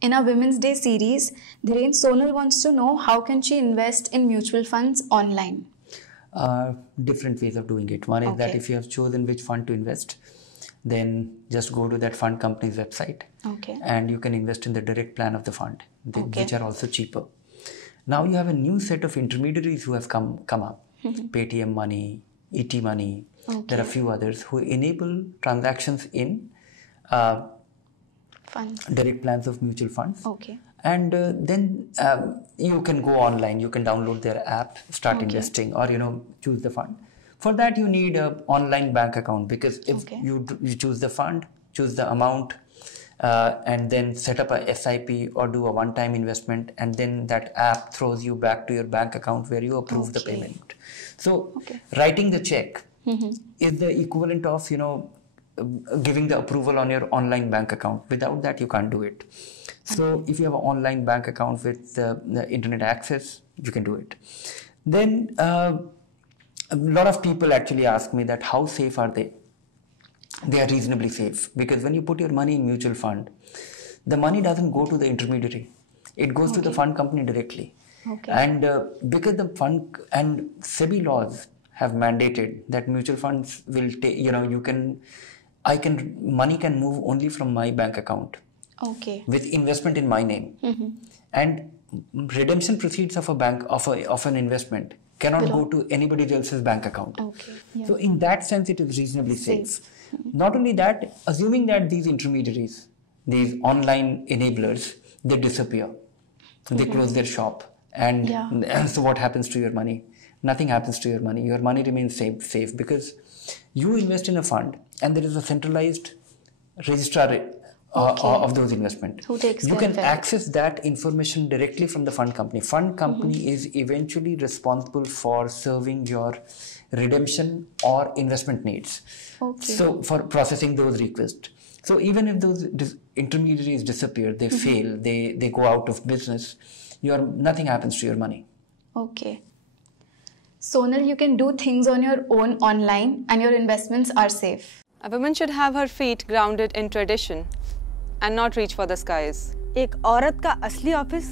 In our Women's Day series, Dhiren Sonal wants to know how can she invest in mutual funds online. Different ways of doing it. One is that Okay. if you have chosen which fund to invest, then just go to that fund company's website Okay. and you can invest in the direct plan of the fund, Okay. which are also cheaper. Now you have a new set of intermediaries who have come up. Paytm Money, ET Money, there are a few others who enable transactions in Funds. direct plans of mutual funds. Okay. And then you can go online, you can download their app, start investing, or choose the fund. For that you need an online bank account, because if you choose the fund, choose the amount, and then set up a SIP or do a one-time investment, and then that app throws you back to your bank account where you approve the payment. So writing the check is the equivalent of giving the approval on your online bank account. Without that you can't do it. So if you have an online bank account with the internet access, you can do it. Then a lot of people actually ask me that how safe are they? They are reasonably safe, because when you put your money in mutual fund, the money doesn't go to the intermediary. It goes to the fund company directly. Okay. And because the fund and SEBI laws have mandated that mutual funds will take, money can move only from my bank account. Okay. With investment in my name. And redemption proceeds of a bank of an investment cannot go to anybody else's bank account. Okay. Yeah. So in that sense it is reasonably safe. Not only that, assuming that these intermediaries, these online enablers, they disappear, they close their shop, and so what happens to your money? Nothing happens to your money. Your money remains safe because you invest in a fund and there is a centralized registrar of those investments. Who takes you care can of it? access that information directly from the fund company. Fund company is eventually responsible for serving your redemption or investment needs. Okay. So for processing those requests. So even if those intermediaries disappear, they fail, they go out of business, nothing happens to your money. Okay. Sonal, you can do things on your own online and your investments are safe. A woman should have her feet grounded in tradition and not reach for the skies. एक औरत का असली office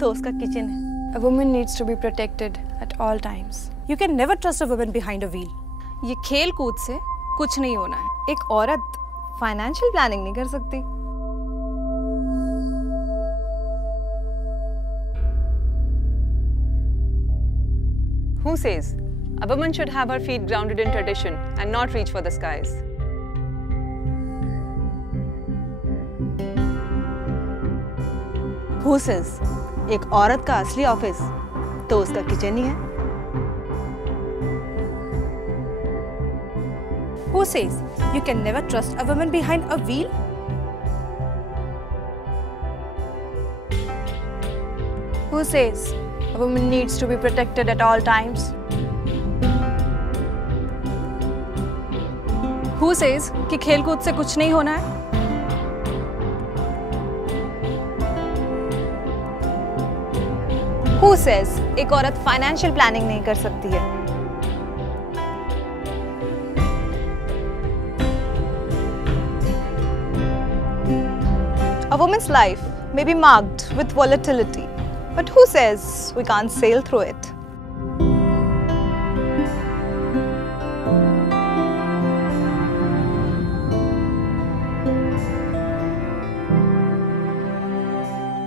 तो उसका kitchen है. A woman needs to be protected at all times. You can never trust a woman behind a wheel. ये खेल कूद से कुछ नहीं होना है. एक औरत फाइनेंशियल प्लानिंग नहीं कर सकती. Who says a woman should have her feet grounded in tradition and not reach for the skies? Who says एक औरत का असली ऑफिस तो उसका किचन ही है. Who says you can never trust a woman behind a wheel? Who says a woman needs to be protected at all times? Who says कि खेल कूद से कुछ नहीं होना है? Who says एक औरत फाइनेंशियल प्लानिंग नहीं कर सकती है? A woman's life may be marked with volatility, but who says we can't sail through it?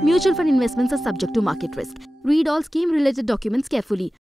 Mutual fund investments are subject to market risk. Read all scheme-related documents carefully.